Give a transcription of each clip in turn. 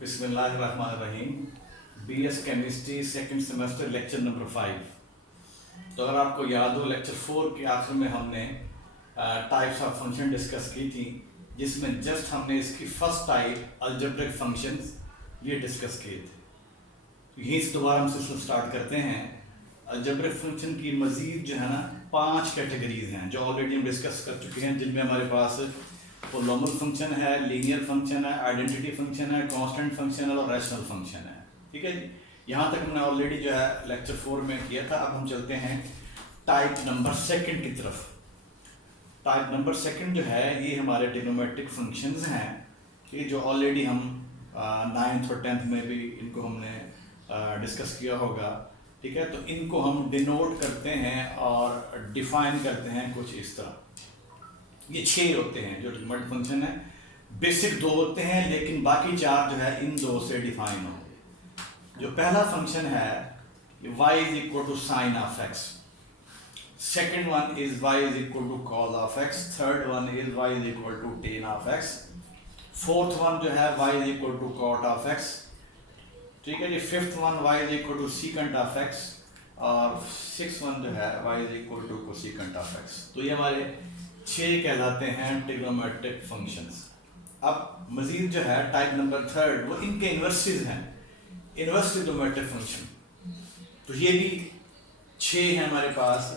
बिस्मिल्लाहिर्रहमानिर्रहीम। BS chemistry second semester lecture number 5। तो अगर आपको याद हो, लेक्चर 4 के आखिर में हमने टाइप्स ऑफ फंक्शन डिस्कस की थी, जिसमें जस्ट हमने इसकी फर्स्ट टाइप अलजेब्रिक फंक्शंस ये डिस्कस किए थे। तो यहीं से दोबारा हम सिलसिला स्टार्ट करते हैं। अलजेब्रिक फंक्शन की मज़ीद जो है ना 5 कैटेगरीज हैं जो ऑलरेडी हम डिस्कस कर चुके हैं, जिनमें हमारे पास पॉलिनॉमियल फंक्शन है, लीनियर फंक्शन है, आइडेंटिटी फंक्शन है, कांस्टेंट फंक्शन है और रैशनल फंक्शन है। ठीक है जी, यहाँ तक हमने ऑलरेडी जो है लेक्चर 4 में किया था। अब हम चलते हैं टाइप नंबर 2 की तरफ। टाइप नंबर 2 जो है ये हमारे ट्रिग्नोमेट्रिक फंक्शंस हैं, कि जो ऑलरेडी हम 9th और 10th में भी इनको हमने डिस्कस किया होगा। ठीक है, तो इनको हम डिनोट करते हैं और डिफाइन करते हैं कुछ इस तरह। ये 6 होते हैं जो ट्रिग्नोमेट्रिक फंक्शन है। बेसिक 2 होते हैं, लेकिन बाकी 4 जो है इन 2 से डिफाइन होंगे। जो पहला फंक्शन है y is equal to sine of x, second one is y is equal to cos of x, third one is y is equal to tan of x, fourth one जो है y is equal to cot of x। ठीक है जी, fifth one y is equal to secant of x और six one जो है y is equal to cosecant of x। तो ये हमारे 6 कहलाते हैं ट्रिग्नोमेट्रिक फंक्शंस। अब मजीद जो है टाइप नंबर 3 वो इनके इन्वर्सेस हैं, इन्वर्स ट्रिग्नोमेट्रिक फंक्शन। तो ये भी 6 हैं हमारे पास।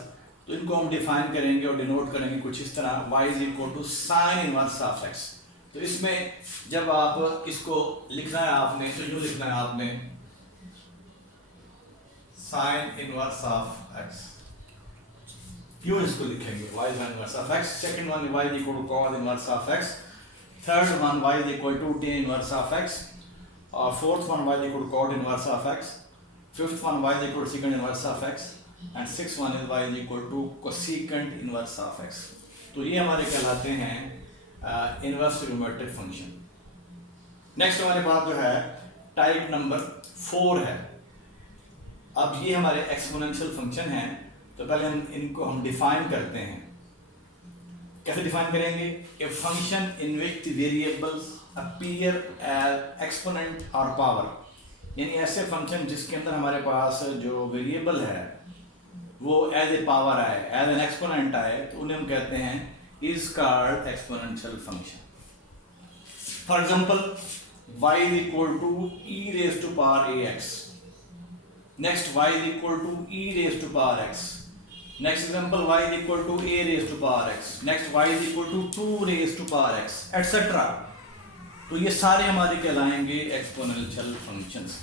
तो इनको हम डिफाइन करेंगे और डिनोट करेंगे कुछ इस तरह, y is equal to sine inverse of x। तो इसमें जब आप इसको लिखना है आपने, तो यूँ लिखना है आपने साइन इनवर्स ऑफ x, क्यों इसको लिखेंगे y is inverse of x। Second one y is equal to cos inverse of x, third one y is equal to tan inverse of x और fourth one y is equal to cot inverse of x, fifth one y is equal to secant inverse of x and six one is y is equal to cosecant inverse of x। तो ये हमारे कहलाते हैं inverse trigonometric function. Next हमारे पास जो है type number 4 है। अब ये हमारे एक्सपोनेंशियल फंक्शन हैं। तो पहले इनको हम डिफाइन करते हैं। कैसे डिफाइन करेंगे? A function in which variables appear as exponent और पावर, यानी ऐसे फंक्शन जिसके अंदर हमारे पास जो वेरिएबल है वो एज ए पावर आए, एज एन एक्सपोनेंट आए, तो उन्हें हम कहते हैं is called exponential function. For example y is equal to e raise to power ax, next y is equal to e raise to power x, next example y is equal to a raise to power x, next y is equal to 2 raise to power x etcetera. तो ये सारे हमारे कहलाएंगे exponential functions.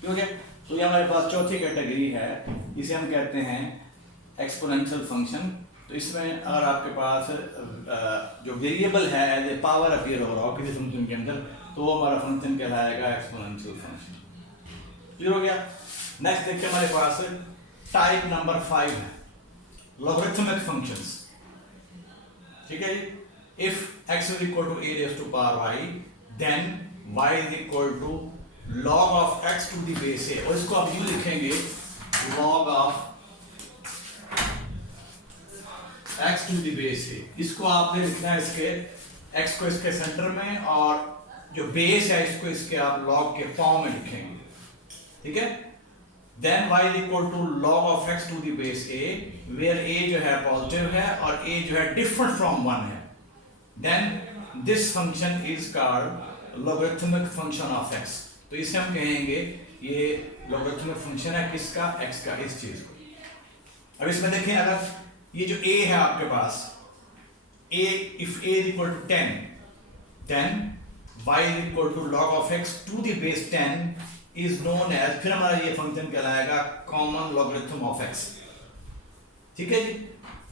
ठीक है, तो ये हमारे पास चौथी कैटेगरी है, इसे हम कहते हैं एक्सपोनेंशियल फंक्शन। तो इसमें अगर आपके पास जो वेरिएबल है एज ए पावर अपीयर हो रहा हो किसी फंक्शन के अंदर, तो वो हमारा फंक्शन कहलाएगा एक्सपोनेंशियल फंक्शन। क्लियर हो गया? नेक्स्ट देखिए हमारे पास टाइप नंबर 5 है लॉगरिथमिक फंक्शंस। ठीक है जी, if x is equal to a raise to power y, then y is equal to log of x to the base a, और इसको आप यूं लिखेंगे log of x to the base a। इसको आपने लिखना है इसके x को इसके सेंटर में, और जो बेस है इसको इसके आप log के फॉर्म में लिखेंगे। ठीक है, then y is equal to log of x to the base a, where a जो है पॉजिटिव है और a जो है डिफरेंट फ्रॉम 1 है। then this function is called logarithmic function of x। तो इसे हम कहेंगे ये logarithmic function है किसका? x का, इस चीज को। अब इसमें देखें, अगर ये जो a है आपके पास, a if a is equal to 10, then y is equal to log of x to the base 10 is known as, फिर हमारा ये फंक्शन कहलाएगा कॉमन लॉगरिथम ऑफ x। ठीक है जी,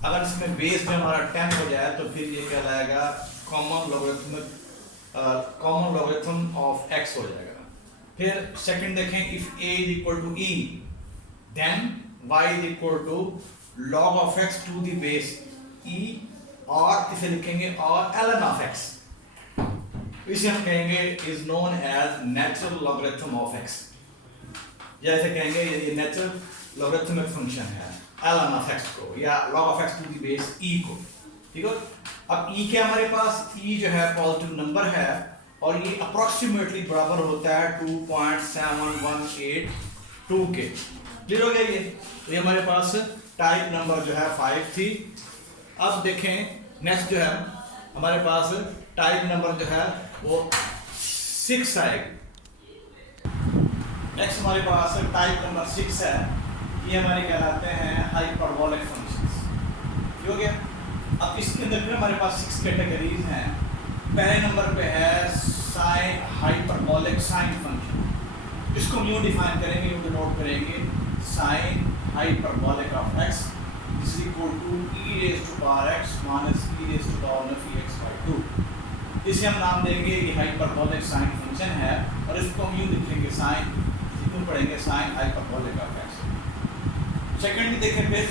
अगर इसमें बेस में हमारा 10 हो जाए तो फिर ये कहलाएगा कॉमन लॉगरिथम ऑफ x हो जाएगा। फिर सेकंड देखें, if a is equal to e, then y is equal to log of x to the base e, और इसे लिखेंगे और ln of x, इसे हम कहेंगे is known as natural logarithm of x। जैसे कहेंगे ये नेचुरल लॉगरिथमिक फंक्शन है ln of x को, या log of x to the base e को। ठीक है, अब e के हमारे पास e जो है पॉजिटिव नंबर है, और ये अप्रॉक्सीमेटली बराबर होता है 2.7182 के। क्लियर हो गया ये? तो ये हमारे पास टाइप नंबर जो है 5 थी। अब देखें नेक्स्ट जो है हमारे पास टाइप नंबर जो है वो 6 आएगी। नेक्स्ट हमारे पास टाइप नंबर 6 है, ये हमारे कहलाते हैं हाइपरबोलिक फंक्शंस। हो गया? अब इसके अंदर भी हमारे पास 6 कैटेगरीज हैं। पहले नंबर पे है साइन हाइपरबोलिक साइन फंक्शन। इसको हम यूँ डिफाइन करेंगे, यूँ डिनोट करेंगे, sine hyperbolic of x is equal to e raise to power x minus e raise to power -x/2। इसे हम नाम देंगे ये हाइपरबोलिक साइन फंक्शन है, और इसको हम यूँ लिखेंगे साइन, यूँ पढ़ेंगे sign hyperbolic of x। Secondly देखें फिर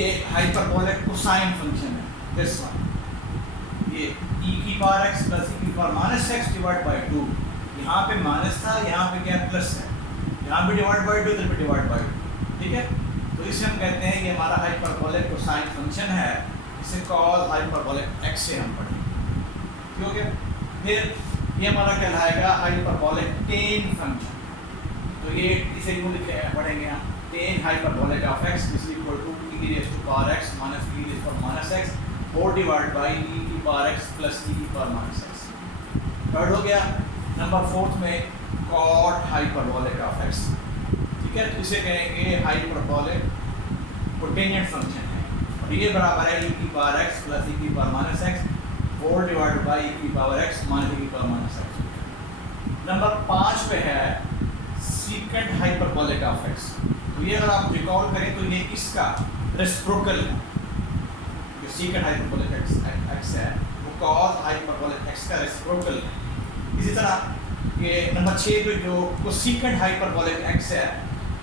ये हाइपरबोलिक कोसाइन फंक्शन है, दिस वन, ये e की पावर x प्लस e की पावर -x डिवाइड बाय 2। यहाँ पे माइनस था, यहाँ पे क्या प्लस है, यहाँ पे डिवाइड बाय 2, इधर पे डिवाइड बाय 2। ठीक है? तो इसे हम कहते हैं ये हमारा हाइपरबोलिक कोसाइन फंक्शन है। इसे कॉस हाइपरबोलिक x से हम पढ़ेंगे। ठीक हो गया? फिर ये हमारा कहलाएगा हाइपरबोलिक टेन फंक्शन। तो ये इसे यूँ लिखे पढ़ेंगे हम, tan hyperbolic of x is equal to e raise to power x minus e raise to power -x और डिवाइड बाय e की पावर x प्लस e की पावर -x। थर्ड हो गया। नंबर 4 में कॉट हाइपरबोलिक ऑफ x। ठीक है? तो इसे कहेंगे हाइपरबोलिक कोटेनियट फंक्शन है, और ये बराबर है e की पावर x प्लस e की पावर -x और डिवाइड बाय e की पावर x माइनस e की पावर -x। नंबर 5 पे है सीकेंट हाइपरबोलिक ऑफ x। तो ये अगर आप रिकॉल करें तो ये इसका रेसिप्रोकल है। जो सीकेंट हाइपरबोलिक x है वो कॉस हाइपरबोलिक x का रेसिप्रोकल है। इसी तरह ये नंबर 6 पे जो कोसेकेंट हाइपरबोलिक x है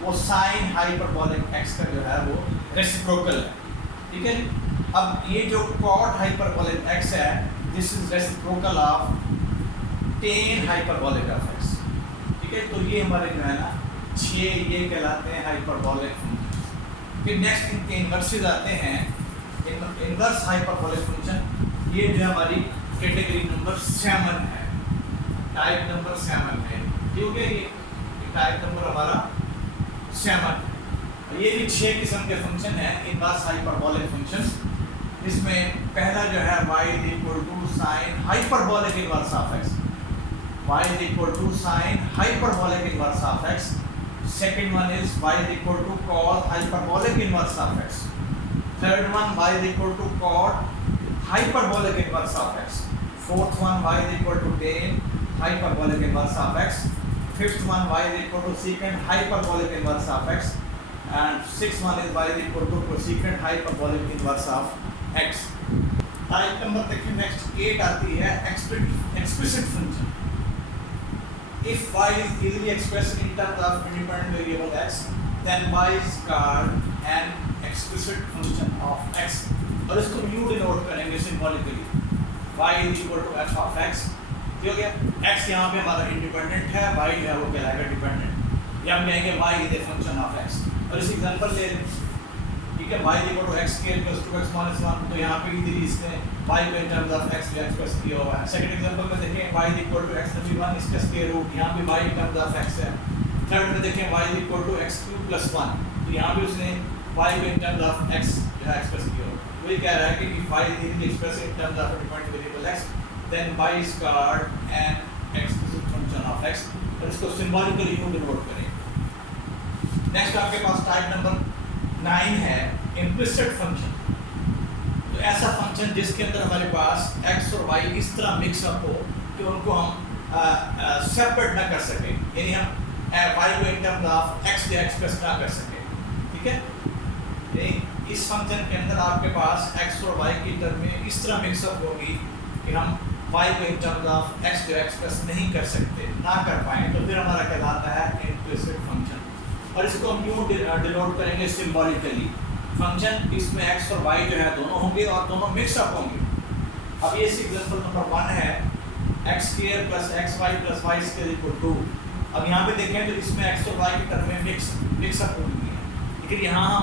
वो साइन हाइपरबोलिक x का जो है वो रेसिप्रोकल है। ठीक है? अब ये जो कॉट हाइपरबोलिक x है, this is reciprocal of ten hyperbolic of x। ठीक है? तो ये हमारे जो है ना 6 ये कहलाते हैं हाइपरबोलिक फंक्शन। फिर नेक्स्ट इनके इन्वर्सेस आते हैं, इन्वर्स हाइपरबोलिक फंक्शन। ये जो हमारी कैटेगरी नंबर 7 है, टाइप नंबर 7 है। ठीक है? ये टाइप नंबर हमारा 7 है। ये भी 6 किस्म के फंक्शन हैं इन्वर्स हाइपरबोलिक फंक्शंस। इसमें पहला जो है y equal to sine hyperbolic inverse of x, y equal to sine hyperbolic inverse of x। Second one is y equal to cos hyperbolic inverse of x। Third one y equal to cot hyperbolic inverse of x। Fourth one y equal to tan hyperbolic inverse of x। Fifth one y equal to second hyperbolic inverse of x। and sixth one is y equal to cosecant hyperbolic inverse of x। Type number देखिए next 8 आती है explicit function। If y is easily expressed in terms of independent variable x, then y is called an explicit function of x। और इसको u denote करेंगे symbolically, y is equal to f of x। ठीक हो गया? x यहाँ पे हमारा independent है, y जो है वो कहलाएगा डिपेंडेंट। या हम कहेंगे y is a function of x। और इस एग्जांपल ले लें, ठीक है, y equal to x square plus 2x minus 1। तो यहाँ पे इधर इसने y को in terms of x express किया हुआ है। सेकंड एग्जांपल में देखें y equal to x plus 1 इसका स्क्वायर रूट, यहाँ पे y in terms of x है। थर्ड में देखें y equal to x cube plus 1, तो यहाँ पे उसने y को इन टर्म्स ऑफ x जो है एक्सप्रेस किया हुआ है। वही कह रहा है कि if y is expressed in terms of a defined variable x, then y is called an explicit function of x। और इसको सिंबॉलिकली यूँ डिनोट करें। नेक्स्ट आपके पास टाइप नंबर 9 है इम्प्लिसिट फंक्शन। तो ऐसा फंक्शन जिसके अंदर हमारे पास x और y इस तरह मिक्सअप हो कि उनको हम सेपरेट ना कर सकें, यानी हम y को इन टर्म्स ऑफ x से एक्सप्रेस ना कर सकें। ठीक है? इस फंक्शन के अंदर आपके पास x और y की टर्म में इस तरह मिक्सअप होगी कि हम y को इन टर्म्स ऑफ x जो एक्सप्रेस नहीं कर सकते, ना कर पाएँ, तो फिर हमारा कहलाता है इम्प्लिसिट फंक्शन। और इसको हम यूँ डिनोट करेंगे सिंबॉलिकली। फंक्शन इसमें x और y जो है दोनों होंगे और दोनों मिक्सअप होंगे। अब ये एग्जांपल नंबर 1 है x square plus xy plus y square equal to. अब यहाँ पे देखें तो इसमें x और y की टर्म में मिक्सअप होगी है, लेकिन यहाँ हम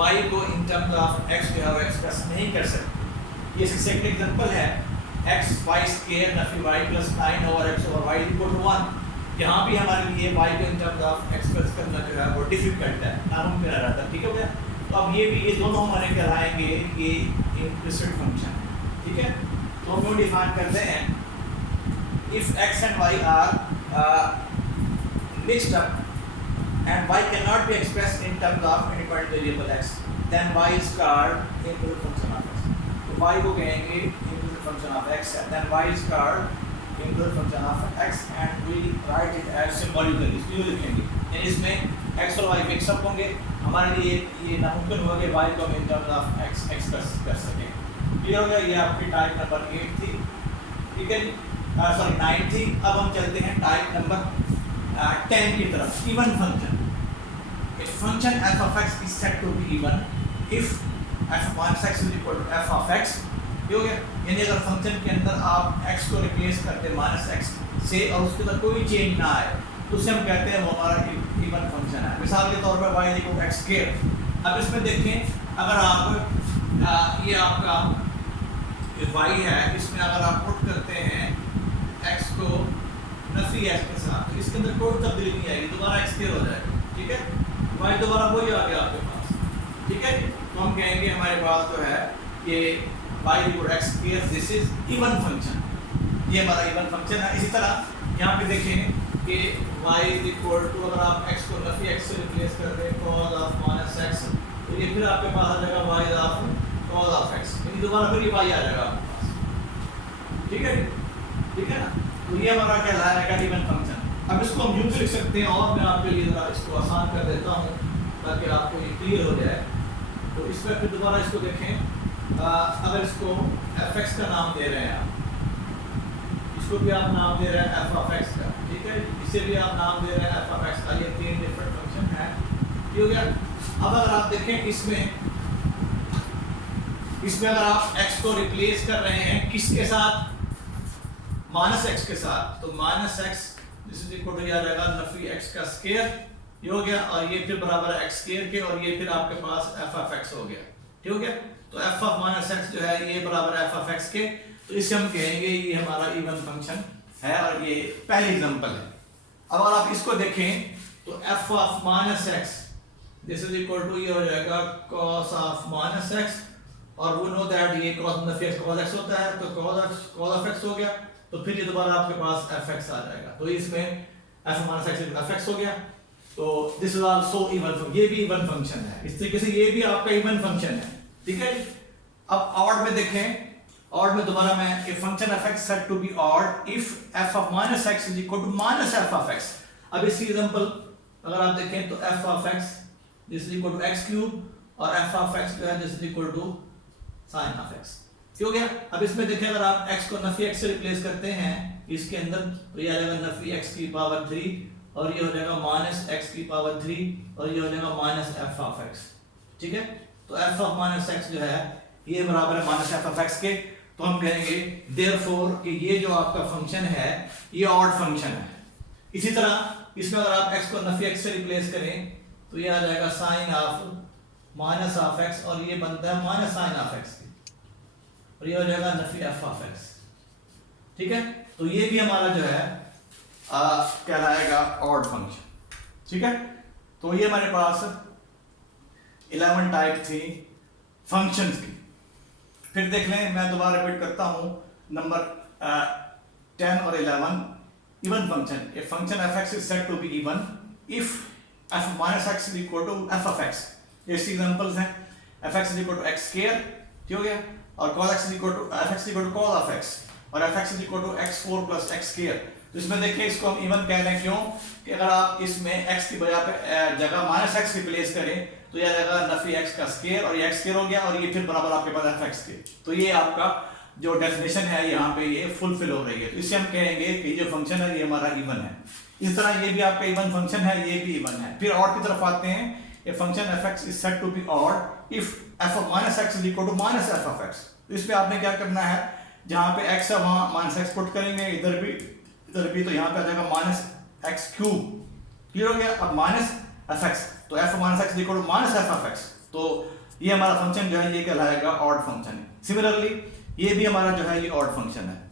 y को इन टर्म्स ऑफ x जो है वो एक्सप्रेस नहीं कर सकते। ये सेकंड एग्जांपल है एक्स वाई स्क्वायर नफी y plus 9 over x over y equal to 1। यहाँ भी हमारे लिए वाई को इन टर्म्स ऑफ एक्सप्रेस करना जो है वो डिफिकल्ट है, नामुमकिन रहता है। ठीक हो गया। तो अब ये दोनों हमारे कहलाएंगे ये इम्प्लिसिट फंक्शन। ठीक है, तो हम लोग डिफाइन करते हैं if x and y are mixed up and y cannot be expressed in terms of independent variable x, then y is called implicit function of x. तो y को कहेंगे implicit function of x, and then y is called implicit function of x, and we write it as symbolically, इसलिए लिखेंगे। यानी इसमें x और y mix up होंगे, हमारे लिए ये नामुमकिन होगा कि y को हम in terms of x express कर सकें। क्लियर हो गया। ये आपकी टाइप नंबर 8 थी, ठीक है जी, सॉरी 9 थी। अब हम चलते हैं टाइप नंबर 10 की तरफ, even function. A function f of x is said to be even if f minus x is equal to f of x। ये हो गया। यानी अगर फंक्शन के अंदर आप x को रिप्लेस करते माइनस x से और उसके अंदर कोई चेंज ना आए तो उसे हम कहते हैं वो हमारा इवन फंक्शन है। मिसाल के तौर पर y equal to x square. अब इसमें देखें, अगर आप ये आपका y है, इसमें अगर आप पुट करते हैं x को नफी x के साथ तो इसके अंदर कोई तब्दीली नहीं आएगी, दोबारा x स्क्वायर हो जाएगा। ठीक है, y दोबारा वही आ गया आपके पास। ठीक है, तो हम कहेंगे हमारे पास जो है ये y equal x square, this is even function, ये हमारा इवन फंक्शन है। इसी तरह यहाँ पे देखें कि y इक्वल टू, अगर आप x को नफी x से रिप्लेस कर दें cos ऑफ माइनस x, तो ये फिर आपके पास आ जाएगा y of cos of x, यानी दोबारा फिर ये y आ जाएगा आपके पास। ठीक है, ठीक है ना। तो ये हमारा कहलाएगा इवन फंक्शन। अब इसको हम यूं भी लिख सकते हैं, और मैं आपके लिए जरा इसको आसान कर देता हूँ ताकि आपको ये क्लियर हो जाए। तो इसमें फिर दोबारा इसको देखें, अगर इसको fx का नाम दे रहे हैं आप, इसको भी आप नाम दे रहे हैं f of x का, ठीक है, इसे भी आप नाम दे रहे हैं f of x का, ये 3 डिफरेंट फंक्शन है। ठीक हो गया। अब अगर आप देखें इसमें अगर आप x को रिप्लेस कर रहे हैं किसके साथ, माइनस x के साथ, तो minus x this is equal to आ जाएगा नफी x का स्क्वायर, ये हो गया, और ये फिर बराबर है x स्क्वायर के, और ये फिर आपके पास f of x हो गया। ठीक हो गया। तो f of माइनस x जो है ये बराबर है f of x के, तो इसे हम कहेंगे ये हमारा इवन फंक्शन है, और ये पहली एग्जांपल है। अब अगर आप इसको देखें तो f of minus x this is equal to ये हो जाएगा cos of माइनस x, और वो नो दैट ये cos नफी x cos x होता है, तो cos of x हो गया, तो फिर ये दोबारा आपके पास fx आ जाएगा, तो इसमें f माइनस x fx हो गया। तो दिस इज आल्सो इवन, ये भी इवन फंक्शन है। इस तरीके से ये भी आपका इवन फंक्शन है। ठीक है। अब ऑड में देखें, ऑड में दोबारा मैं a function fx said to be odd if f of minus x is equal to minus f of x। अब इसकी एग्जांपल अगर आप देखें तो f of x this is equal to x cube, और f of x जो है this is equal to sin of x। हो गया। अब इसमें देखें, अगर आप x को नफी x से रिप्लेस करते हैं इसके अंदर, तो ये आ जाएगा नफी x की पावर 3, और ये हो जाएगा माइनस x की पावर 3, और ये हो जाएगा माइनस f of x। ठीक है। तो f of माइनस x जो है ये बराबर है माइनस f of x के, तो हम कहेंगे देयरफॉर कि ये जो आपका फंक्शन है ये ऑड फंक्शन है। इसी तरह इसमें अगर आप x को नफी x से रिप्लेस करें तो ये आ जाएगा sine of minus of x, और ये बनता है माइनस साइन ऑफ x, और ये हो जाएगा नफी f of x। ठीक है। तो ये भी हमारा जो है कहलाएगा ऑड फंक्शन। ठीक है। तो ये हमारे पास 11 टाइप थी फंक्शंस की। फिर देख लें, मैं दोबारा रिपीट करता हूं, नंबर 10 और 11 even function. A function fx is said to be even if f minus x is equal to f of x। ये इसके एग्जांपल्स हैं, fx is equal to x square, ठीक हो गया, और cos x is equal to fx is equal to cos of x, और fx is equal to x4 plus x square। तो इसमें देखिए इसको हम इवन कह रहे हैं, क्यों कि अगर आप इसमें x की जगह माइनस x रिप्लेस करें तो यह आएगा नफी x का स्क्वायर, और ये x स्क्वायर हो गया, और ये फिर बराबर आपके पास fx के। तो ये आपका जो डेफिनेशन है यहाँ पे ये फुलफिल हो रही है। तो इससे हम कहेंगे कि जो फंक्शन है ये हमारा इवन है। इस तरह ये भी आपका इवन फंक्शन है, ये भी इवन है। फिर ऑड की तरफ आते हैं, ए function fx is said to be odd if f of minus x is equal to minus f of x। तो इस पे आपने क्या करना है, जहाँ पे x है वहाँ माइनस x पुट करेंगे, इधर भी, तो यहाँ पे आ जाएगा माइनस x क्यूब। क्लियर हो गया। अब माइनस fx, तो f minus x equal to minus f of x, तो ये हमारा फंक्शन जो है ये कहलाएगा ऑड फंक्शन। सिमिलरली ये भी हमारा जो है ये ऑड फंक्शन है।